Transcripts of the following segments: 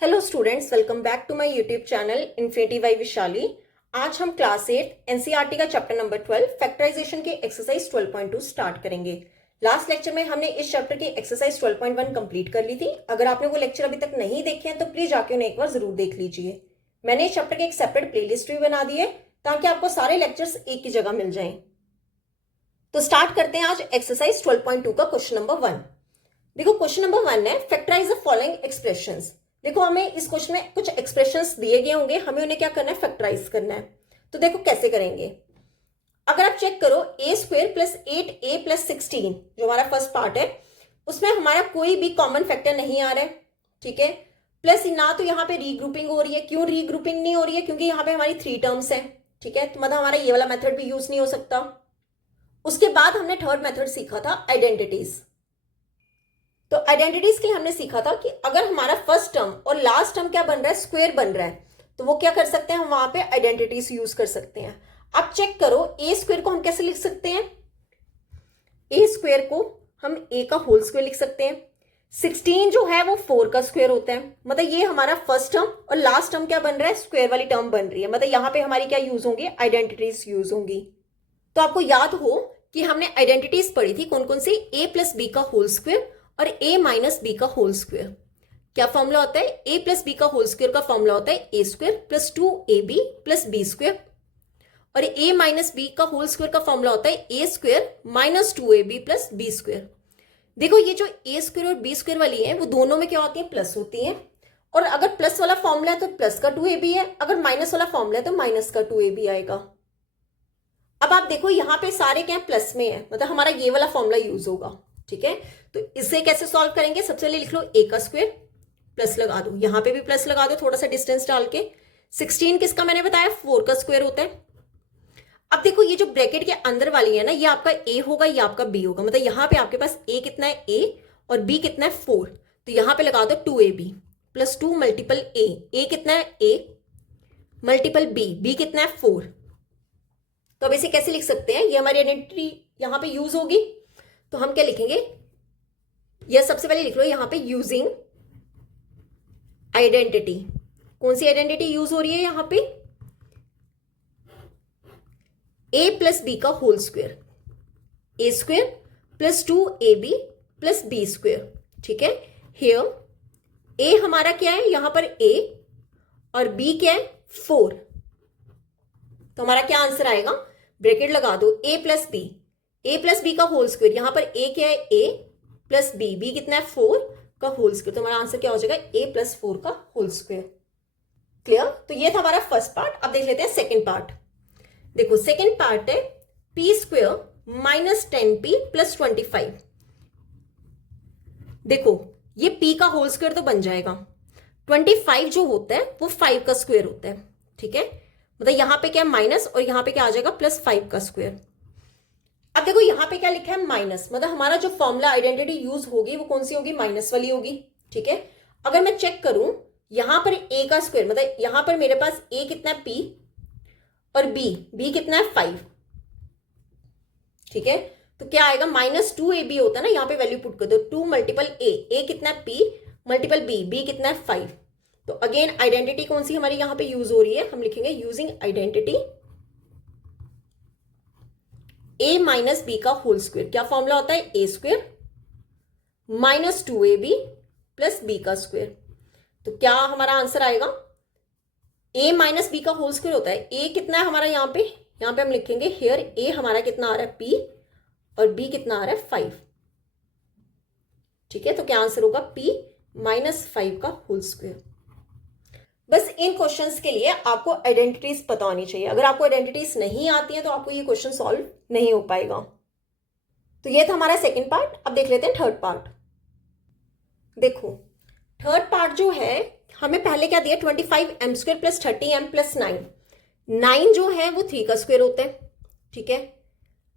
Hello students, welcome back to my YouTube channel infinity by Vishali. आज हम class 8 NCERT का chapter number 12 factorisation की exercise 12.2 start करेंगे। Last lecture में हमने इस चैप्टर की एक्सरसाइज 12.1 कंप्लीट कर ली थी। अगर आपने वो लेक्चर अभी तक नहीं देखे हैं तो प्लीज जाके उन्हें एक बार जरूर देख लीजिए। मैंने इस चैप्टर की एक सेपरेट प्लेलिस्ट भी बना दी है ताकि आपको सारे लेक्चर्स एक ही जगह मिल जाएं। तो स्टार्ट करते हैं आज एक्सरसाइज 12.2 का क्वेश्चन नंबर 1। देखो क्वेश्चन नंबर 1 है फैक्टराइज द फॉलोइंग एक्सप्रेशंस। देखो हमें इस क्वेश्चन में कुछ एक्सप्रेशंस दिए गए होंगे, हमें उन्हें क्या करना है, फैक्टराइज करना है। तो देखो कैसे करेंगे। अगर आप चेक करो ए स्क्वायर प्लस 8a प्लस 16 जो हमारा फर्स्ट पार्ट है उसमें हमारा कोई भी कॉमन फैक्टर नहीं आ रहा है, ठीक है। प्लस ना तो यहाँ पे रीग्रुपिंग हो रही है। क्यों रीग्रुपिंग नहीं हो रही है? क्योंकि यहाँ पे हमारी 3 टर्म्स है, ठीक है। तो मतलब हमारा ये वाला मेथड भी यूज नहीं हो सकता। उसके बाद हमने थर्ड मेथड सीखा था आइडेंटिटीज। तो आइडेंटिटीज के लिए हमने सीखा था कि अगर हमारा फर्स्ट टर्म और लास्ट टर्म क्या बन रहा है, स्क्वायर बन रहा है, तो वो क्या कर सकते हैं, हम वहां पे आइडेंटिटीज यूज कर सकते हैं। अब चेक करो ए स्क्वायर को हम कैसे लिख सकते हैं। ए स्क्वायर को हम ए का होल स्क्वायर लिख सकते हैं। 16 जो है वो 4 का स्क्वायर होता है। मतलब ये हमारा फर्स्ट टर्म और लास्ट टर्म क्या बन रहा है, स्क्वायर वाली टर्म बन रही है। मतलब यहाँ पे हमारी क्या यूज होंगी, आइडेंटिटीज यूज होंगी। तो आपको याद हो कि हमने आइडेंटिटीज पढ़ी थी कौन कौन सी, ए प्लस बी का होल स्क्वायर और a माइनस बी का होल स्क्वायर। क्या फॉर्मूला होता है, a प्लस बी का होल स्क्वायर का फॉर्मूला होता है a square plus 2ab plus B square, और a माइनस बी का होल स्क्वायर का फॉर्मूला होता है a square minus 2ab plus B square. देखो ये जो a स्क्वायर और b स्क्वायर वाली है वो दोनों में क्या होती है, प्लस होती है। और अगर प्लस वाला फॉर्मूला है तो प्लस का 2ab है, अगर माइनस वाला फॉर्मूला है तो माइनस का 2ab आएगा। अब आप देखो यहाँ पे सारे क्या प्लस में है, मतलब हमारा ये वाला फॉर्मूला यूज होगा, ठीक है। तो इसे कैसे सॉल्व करेंगे, सबसे पहले लिख लो a का स्क्वायर, प्लस लगा दो, यहां पे भी प्लस लगा दो थोड़ा सा डिस्टेंस डाल के। 16 किसका मैंने बताया, 4 का स्क्वायर होता है। अब देखो ये जो ब्रैकेट के अंदर वाली है ना, ये आपका a होगा, ये आपका b होगा। मतलब यहाँ पे आपके पास a कितना है, a, और b कितना है 4। तो यहां पे लगा दो 2ab प्लस 2 मल्टीपल a कितना है a मल्टीपल b कितना है 4। तो अब इसे कैसे लिख सकते हैं, ये हमारी आइडेंटिटी यहां पे यूज होगी। तो हम क्या लिखेंगे, यह सबसे पहले लिख लो यहां पे यूजिंग आइडेंटिटी। कौन सी आइडेंटिटी यूज हो रही है यहां पे, a प्लस बी का whole square, a square plus 2ab plus B square, ठीक है। हियर a हमारा क्या है, यहां पर a, और b क्या है 4। तो हमारा क्या आंसर आएगा, ब्रैकेट लगा दो a प्लस बी का होल स्क्वायर, यहां पर a क्या है a प्लस बी कितना है 4 का होल स्क्वायर। तो हमारा आंसर क्या हो जाएगा, a प्लस 4 का होल स्क्वायर। क्लियर। तो ये था हमारा फर्स्ट पार्ट। अब देख लेते हैं सेकंड पार्ट। देखो सेकंड पार्ट है p square minus 10p plus 25। देखो ये p का होल स्क्वायर तो बन जाएगा, 25 जो होता है वो 5 का स्क्वायर होता है, ठीक है। मतलब यहां पे क्या माइनस और यहां पे क्या आ जाएगा, प्लस 5 का स्क्वायर। अब देखो यहां पे क्या लिखा है, माइनस, मतलब हमारा जो फॉर्मूला आइडेंटिटी यूज होगी वो कौन सी होगी, माइनस वाली होगी, ठीक है। अगर मैं चेक करूं यहां पर a का स्क्वायर, मतलब यहां पर मेरे पास a कितना है p और b कितना है 5, ठीक है। तो क्या आएगा, माइनस 2ab होता है ना, यहां पे वैल्यू पुट कर दो, 2 मल्टीपल a कितना है p मल्टीपल b कितना है 5। तो अगेन आइडेंटिटी कौन सी हमारी यहां पे यूज हो रही है, हम लिखेंगे using identity a minus B का होल स्क्वायर। क्या फॉर्मूला होता है, a square minus 2ab plus B का स्क्वायर। तो क्या हमारा आंसर आएगा, a माइनस बी का होल स्क्वायर होता है, a कितना है हमारा यहाँ पे हम लिखेंगे हियर a हमारा कितना आ रहा है p और b कितना आ रहा है 5, ठीक है। तो क्या आंसर होगा, p माइनस 5 का होल स्क्वायर। बस इन क्वेश्चंस के लिए आपको आइडेंटिटीज पता होनी चाहिए। अगर आपको आइडेंटिटीज नहीं आती है तो आपको ये क्वेश्चन सॉल्व नहीं हो पाएगा। तो ये था हमारा सेकंड पार्ट। अब देख लेते हैं थर्ड पार्ट। देखो थर्ड पार्ट जो है हमें पहले क्या दिया, 25m square plus 30m plus 9 जो है वो 3 का स्क्वायर होता है, ठीक है।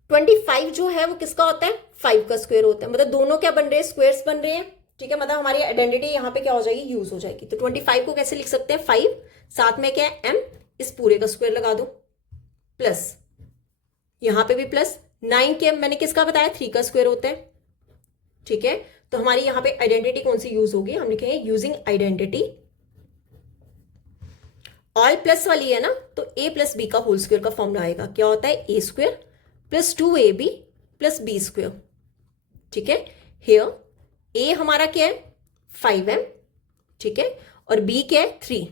25 जो है वो किसका होता है, 5 का स्क्वायर होता है। मतलब दोनों क्या बन रहे हैं, स्क्वायर्स बन रहे हैं, ठीक है। मतलब हमारी आइडेंटिटी यहाँ पे क्या हो जाएगी, यूज हो जाएगी। तो 25 को कैसे लिख सकते हैं, 5 साथ में क्या है m, इस पूरे का स्क्वायर लगा दो, प्लस यहां पे भी प्लस 9 के मैंने किसका बताया, 3 का स्क्वायर होता है, ठीक है। तो हमारी यहाँ पे आइडेंटिटी कौन सी यूज होगी, हम लिखेंगे यूजिंग आइडेंटिटी ऑल प्लस वाली है ना, तो ए प्लस बी का होल स्क्वायर का फॉर्मूला आएगा, क्या होता है a square plus 2ab plus B square. ठीक है, हियर ए हमारा क्या है 5m, ठीक है, और बी क्या है 3,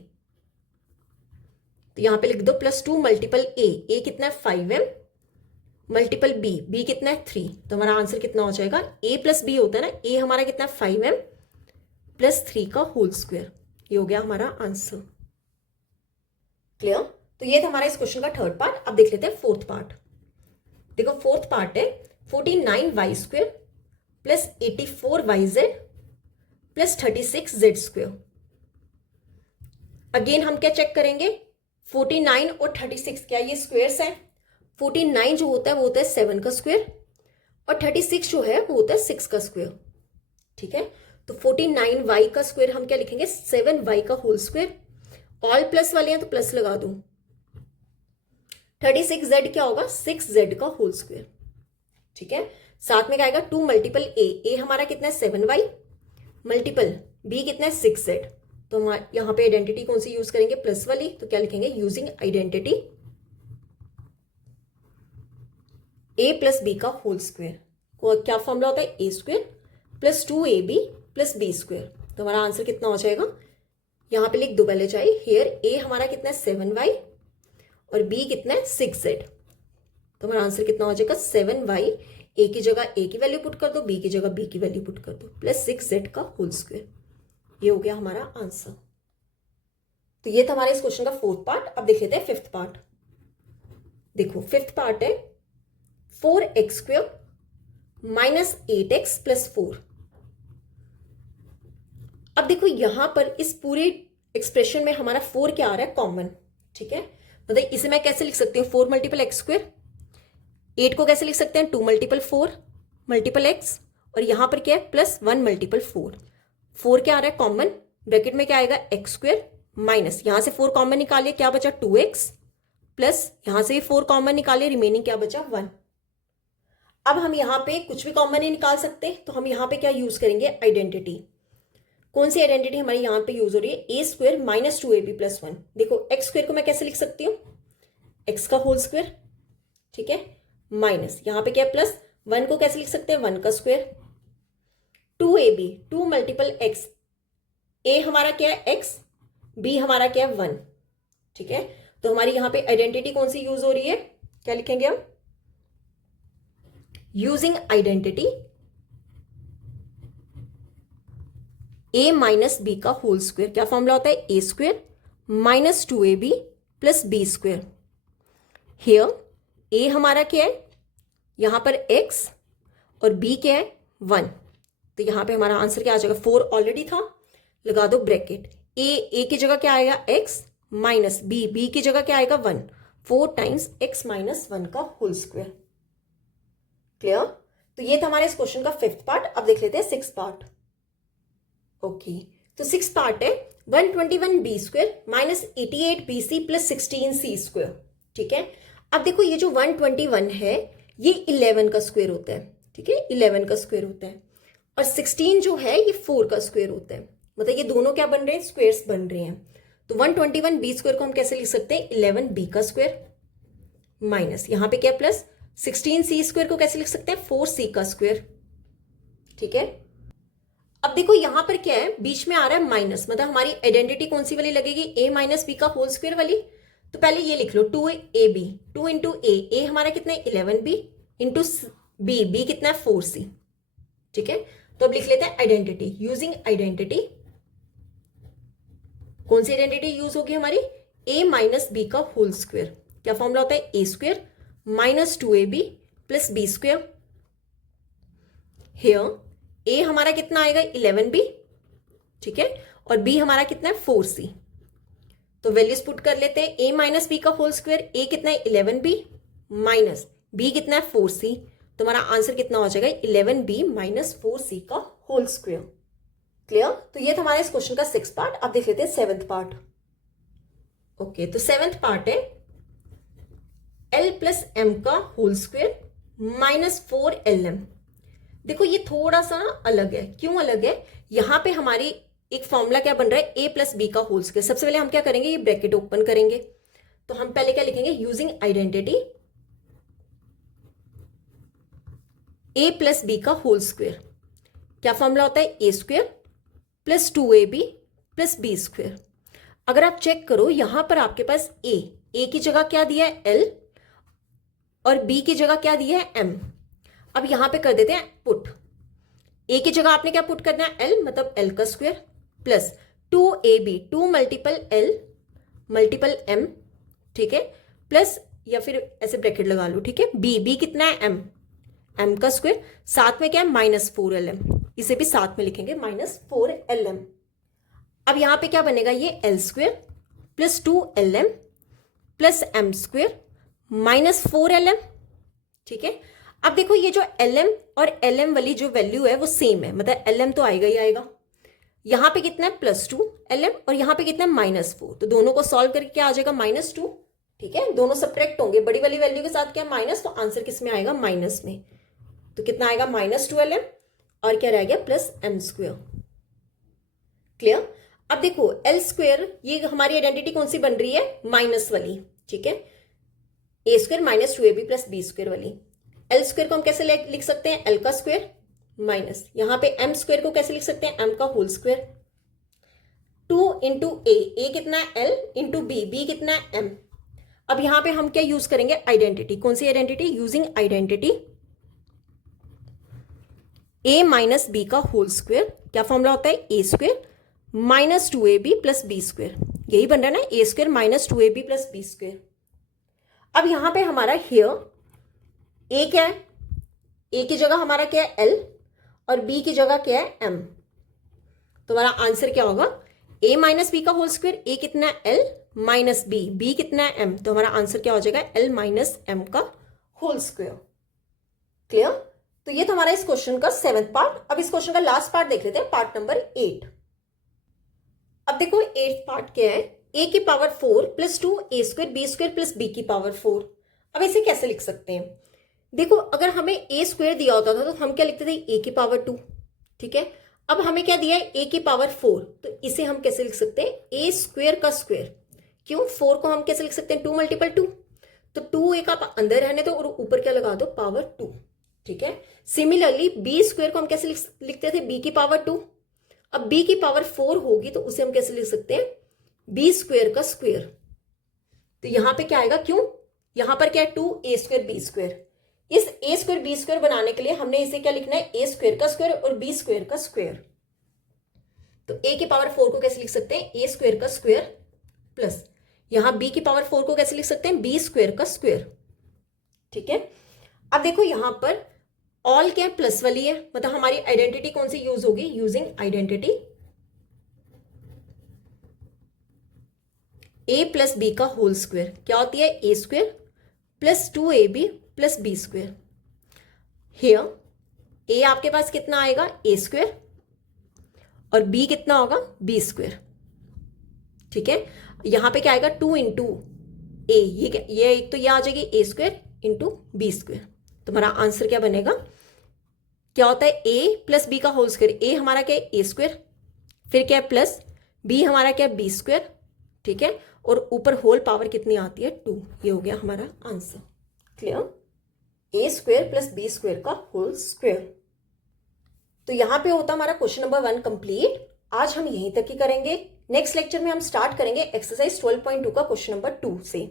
तो यहां पे लिख दो +2 मल्टीपल ए कितना है 5m मल्टीपल बी कितना है 3, तो हमारा आंसर कितना हो जाएगा, ए प्लस बी होता है ना, ए हमारा कितना है 5m प्लस 3 का होल स्क्वायर, ये हो गया हमारा आंसर। क्लियर? तो ये था हमारा इस क्वेश्चन का थर्ड पार्ट। अब देख लेते हैं फोर्थ पार्ट। देखो फोर्थ पार्ट है 49y² plus 84yz plus 36z²। Again हम क्या चेक करेंगे, 49 और 36 क्या ये स्क्वेयर्स हैं? 49 जो होता है वो होता है 7 का स्क्वायर, और 36 जो है वो होता है 6 का स्क्वायर। ठीक है, तो 49y का स्क्वायर हम क्या लिखेंगे 7y का होल स्क्वायर, ऑल प्लस वाले हैं तो प्लस लगा दूं। 36z क्या होगा 6z का होल स्क्वायर। ठीक है, साथ में क्या आएगा 2 मल्टीपल ए हमारा कितना है 7y मल्टीपल बी कितना है 6z, तो हम यहां पे आइडेंटिटी कौन सी यूज करेंगे प्लस वाली, तो क्या लिखेंगे using identity a plus B का होल स्क्वायर, क्या फॉर्मूला होता है a square plus 2ab plus B square. तो हमारा आंसर कितना हो जाएगा, यहां पे लिख दो पहले चाहिए, हेयर ए हमारा कितना है 7y और b कितना है 6z, तो हमारा आंसर कितना हो जाएगा 7y, ए की जगह ए की वैल्यू पुट कर दो, बी की जगह बी की वैल्यू पुट कर दो, प्लस 6z का होल स्क्वायर, ये हो गया हमारा आंसर। तो ये था हमारे इस क्वेश्चन का फोर्थ पार्ट। अब देख लेते हैं फिफ्थ पार्ट। देखो फिफ्थ पार्ट है 4x² माइनस 8x प्लस 4। अब देखो यहां पर इस पूरे एक्सप्रेशन में हमारा 4 क्या आ रहा है कॉमन। ठीक है, मतलब इसे मैं कैसे लिख सकती हूँ 4 मल्टीपल x², 8 को कैसे लिख सकते हैं 2 मल्टीपल 4 मल्टीपल x, और यहां पर क्या है प्लस 1 मल्टीपल 4। 4 क्या आ रहा है कॉमन, ब्रैकेट में क्या आएगा x² माइनस यहां से 4 कॉमन निकालिए, क्या बचा 2x, प्लस यहां से 4 कॉमन निकालिए, रिमेनिंग क्या बचा 1। अब हम यहां पे कुछ भी कॉमन नहीं निकाल सकते, तो हम यहां पे क्या यूज करेंगे आइडेंटिटी। कौन सी आइडेंटिटी हमारी यहां पे यूज हो रही है, a square minus 2ab plus 1। देखो एक्स स्क्वायर को मैं कैसे लिख सकती हूँ एक्स का होल स्क्वायर, ठीक है, माइनस यहां पे क्या प्लस 1 को कैसे लिख सकते हैं 1 का स्क्वायर, 2ab 2 मल्टीपल एक्स, ए हमारा क्या है x, b हमारा क्या है 1। ठीक है, तो हमारी यहां पे आइडेंटिटी कौन सी यूज हो रही है, क्या लिखेंगे हम using identity a minus B का होल स्क्वायर, क्या फॉर्मूला होता है a square minus 2ab plus B square. Here a हमारा क्या है यहां पर x और b क्या है 1, तो यहां पे हमारा आंसर क्या आ जाएगा 4 ऑलरेडी था, लगा दो ब्रैकेट, a की जगह क्या आएगा x माइनस b की जगह क्या आएगा 1, 4 टाइम्स x माइनस 1 का होल स्क्वायर। क्लियर? तो ये था हमारे इस क्वेश्चन का फिफ्थ पार्ट। अब देख लेते हैं सिक्स पार्ट। ओके, तो सिक्स पार्ट है 121b² minus 88bc plus 16c²। ठीक है, अब देखो ये जो 121 है ये 11 का स्क्वायर होता है। ठीक है, 11 का स्क्वायर होता है, और 16 जो है ये 4 का स्क्वायर होता है, मतलब ये दोनों क्या बन रहे हैं स्क्वायर्स बन रहे हैं। तो 121b² को हम कैसे लिख सकते हैं 11b का स्क्वायर माइनस यहां पे क्या प्लस 16c² को कैसे लिख सकते हैं 4c का स्क्वायर। ठीक है, अब देखो यहां पर क्या है बीच में आ रहा है माइनस, मतलब हमारी आइडेंटिटी कौन सी वाली लगेगी a माइनस बी का होल स्क्वायर वाली। तो पहले ये लिख लो 2ab 2 इंटू ए हमारा कितना है 11b इंटू बी कितना है 4c। ठीक है, तो अब लिख लेते हैं आइडेंटिटी यूजिंग आइडेंटिटी, कौन सी आइडेंटिटी यूज होगी हमारी a माइनस बी का होल स्क्वायर, क्या फॉर्मूला होता है a square minus 2ab plus B square. Here a हमारा कितना आएगा 11b, ठीक है, और b हमारा कितना है 4c, तो वैल्यूज पुट कर लेते हैं a माइनस बी का होल स्क्वायर, a कितना है 11b माइनस b कितना है 4c, तो हमारा आंसर कितना हो जाएगा 11b माइनस 4c का होल स्क्वायर। क्लियर? तो ये था हमारा इस क्वेश्चन का सिक्स पार्ट। अब देख लेते हैं सेवेंथ पार्ट। ओके, तो सेवेंथ पार्ट है l प्लस m का होल स्क्वायर माइनस 4lm। देखो ये थोड़ा सा ना अलग है, क्यों अलग है, यहां पे हमारी एक फॉर्मूला क्या बन रहा है, ए प्लस बी का होल स्क्वायर। सबसे पहले हम क्या करेंगे, ये ब्रैकेट ओपन करेंगे, तो हम पहले क्या लिखेंगे, using identity a plus B का होल स्क्वायर। क्या फॉर्मूला होता है, a square plus 2ab plus B square. अगर आप चेक करो यहां पर आपके पास ए की जगह क्या दिया है, एल, और बी की जगह क्या दिया है, एम। अब यहां पे कर देते हैं पुट। ए की जगह आपने क्या पुट करना है, एल, मतलब एल का square plus 2ab, 2 multiple L multiple M, ठीक है, प्लस या फिर ऐसे ब्रैकेट लगा लो, ठीक है, बी कितना है, एम का स्क्वायर, साथ में क्या है, -4lm, इसे भी साथ में लिखेंगे -4lm। अब यहां पे क्या बनेगा, ये L square plus 2lm plus M square -4lm, ठीक है। अब देखो ये जो lm और lm वाली जो वैल्यू है वो सेम है, मतलब lm तो आएगा ही आएगा। यहां पे कितना है, +2lm, और यहां पे कितना है, -4, तो दोनों को सॉल्व करके क्या आ जाएगा, -2, ठीक है। दोनों सब्ट्रैक्ट होंगे, बड़ी वाली वैल्यू के साथ क्या माइनस, तो आंसर किस में आएगा, माइनस में। तो कितना आएगा, -2lm, और क्या रह गया, प्लस एम स्क्वायर। क्लियर। अब देखो एल स्क्वायर, ये हमारी आइडेंटिटी कौन सी बन रही है, माइनस वाली, ठीक है, a square -2ab plus B square वाली। एल स्क्वायर को हम कैसे लिख सकते हैं, एल का स्क्वायर माइनस, यहां पे एम स्क्वायर को कैसे लिख सकते हैं, एम का होल स्क्वायर। 2 इंटू ए कितना है, एल, इंटू बी कितना है, एम। अब यहां पे हम क्या यूज करेंगे, आइडेंटिटी, कौन सी identity, using identity a minus B का होल स्क्वायर। क्या फॉर्मूला होता है, a square -2ab plus B square, यही बन रहा है ना, a square -2ab plus B square. अब यहां पे हमारा हियर ए क्या है, ए की जगह हमारा क्या है, एल, और बी की जगह क्या है, एम। तो हमारा आंसर क्या होगा, ए माइनस बी का होल स्क्वायर, ए कितना है, एल, माइनस बी कितना है, एम। तो हमारा आंसर क्या हो जाएगा, एल माइनस एम का होल स्क्वायर। क्लियर। तो ये तो हमारा इस क्वेश्चन का 7th पार्ट। अब इस क्वेश्चन का लास्ट पार्ट देख लेते हैं, पार्ट नंबर 8। अब देखो 8th पार्ट क्या है, ए की power 4 plus 2a square B square plus B की पावर 4। अब इसे कैसे लिख सकते हैं, देखो अगर हमें ए स्क्वायर दिया होता था तो हम क्या लिखते थे, ए की पावर 2, ठीक है। अब हमें क्या दिया है, ए की पावर 4, तो इसे हम कैसे लिख सकते हैं, ए स्क्वायर का स्क्वायर। क्यों, 4 को हम कैसे लिख सकते हैं, 2 मल्टीपल 2, तो 2 एक आप अंदर रहने दो और ऊपर क्या लगा दो, पावर 2, ठीक है। सिमिलरली बी स्क्वायर को हम कैसे लिखते थे, बी की पावर 2। अब बी की पावर 4 होगी तो उसे हम कैसे लिख सकते हैं, बी स्क्वायर का स्क्वायर। तो यहां पे क्या आएगा, क्यों, यहां पर क्या है, 2a स्क्वायर बी स्क्वायर। इस ए स्क्वायर बी स्क्वायर बनाने के लिए हमने इसे क्या लिखना है, ए स्क्वायर का स्क्वायर और बी स्क्वायर का स्क्वायर। तो ए की पावर 4 को कैसे लिख सकते हैं, ए स्क्वायर का स्क्वायर प्लस, यहां बी की पावर 4 को कैसे लिख सकते हैं, बी स्क्वायर का स्क्वायर, ठीक है। अब देखो यहां पर ऑल क्या है, प्लस वाली है, मतलब हमारी आइडेंटिटी कौन सी यूज होगी, using identity a plus B का होल स्क्वायर। क्या होती है, a square plus 2ab plus B square. Here a आपके पास कितना आएगा, ए स्क्वायर, और बी कितना होगा, बी स्क्वायर, ठीक है। यहां पे क्या आएगा, 2 इंटू ए, ये एक तो ये आ जाएगी ए स्क्वायर इंटू बी स्क्वायर। तो हमारा आंसर क्या बनेगा, क्या होता है, ए प्लस बी का होल स्क्वायर, ए हमारा क्या है, ए स्क्वायर, फिर क्या है प्लस बी हमारा क्या है, बी स्क्वायर, ठीक है, और ऊपर होल पावर कितनी आती है, 2। ये हो गया हमारा आंसर। क्लियर। ए स्क्वायर प्लस बी स्क्वायर का होल स्क्वायर। तो यहां पे होता हमारा क्वेश्चन नंबर 1 कंप्लीट। आज हम यहीं तक ही करेंगे, नेक्स्ट लेक्चर में हम स्टार्ट करेंगे एक्सरसाइज 12.2 का क्वेश्चन नंबर 2 से।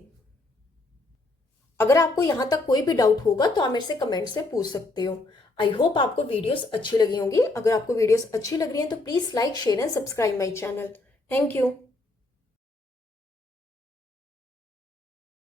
अगर आपको यहां तक कोई भी डाउट होगा तो आप मेरे से कमेंट्स में पूछ सकते हो। आई होप आपको वीडियोस अच्छी लगी होंगी। अगर आपको वीडियोस अच्छी लग रही हैं तो please like, share and subscribe my channel. Thank you.